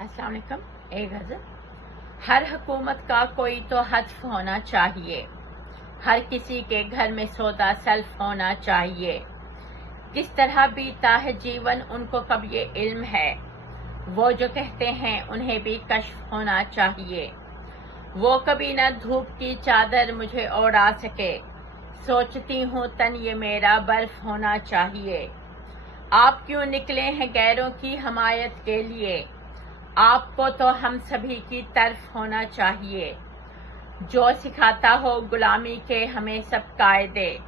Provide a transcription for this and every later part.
अस्सलाम वालेकुम। एक गज़ल। हर हुकूमत का कोई तो हदफ होना चाहिए, हर किसी के घर में सौदा सेल्फ होना चाहिए। किस तरह बीता है जीवन उनको कब ये इल्म है, वो जो कहते हैं उन्हें भी कश्फ होना चाहिए। वो कभी न धूप की चादर मुझे ओढ़ा सके, सोचती हूँ तन ये मेरा बर्फ होना चाहिए। आप क्यों निकले हैं गैरों की हमायत के लिए, आपको तो हम सभी की तरफ होना चाहिए। जो सिखाता हो गुलामी के हमें सब कायदे,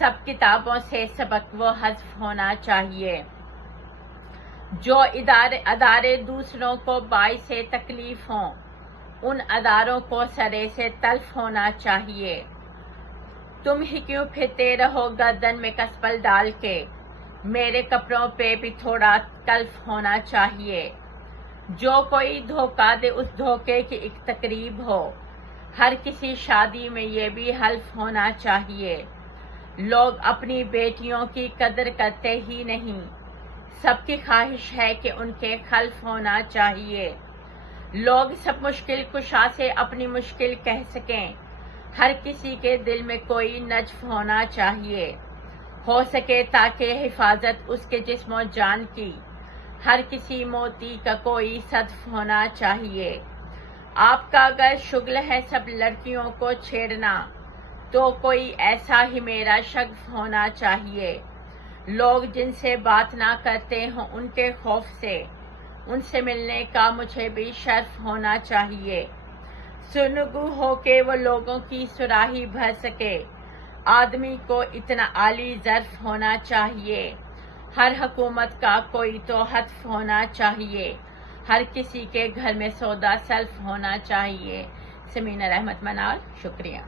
सब किताबों से सबक वो हज़्फ होना चाहिए। जो अदारे दूसरों को बाइसे तकलीफ हों, उन अदारों को सरे से तल्फ होना चाहिए। तुम ही क्यों फिरते रहो गर्दन में कसपल डाल के, मेरे कपड़ों पे भी थोड़ा तल्फ होना चाहिए। जो कोई धोखा दे उस धोखे की एक तकरीब हो, हर किसी शादी में ये भी हल्फ होना चाहिए। लोग अपनी बेटियों की कदर करते ही नहीं, सबकी ख्वाहिश है कि उनके खल्फ होना चाहिए। लोग सब मुश्किल कुशा से अपनी मुश्किल कह सकें, हर किसी के दिल में कोई नज्फ होना चाहिए। हो सके ताकि हिफाजत उसके जिस्म जान की, हर किसी मोती का कोई सदफ होना चाहिए। आपका अगर शुगल है सब लड़कियों को छेड़ना, तो कोई ऐसा ही मेरा शग्फ होना चाहिए। लोग जिनसे बात ना करते हों उनके खौफ से, उनसे मिलने का मुझे भी शर्फ होना चाहिए। सुनगु हो के वो लोगों की सुराही भर सके, आदमी को इतना आली ज़र्फ होना चाहिए। हर हुकूमत का कोई तो हदफ होना चाहिए, हर किसी के घर में सौदा सेल्फ होना चाहिए। समीना रहमत मनार, शुक्रिया।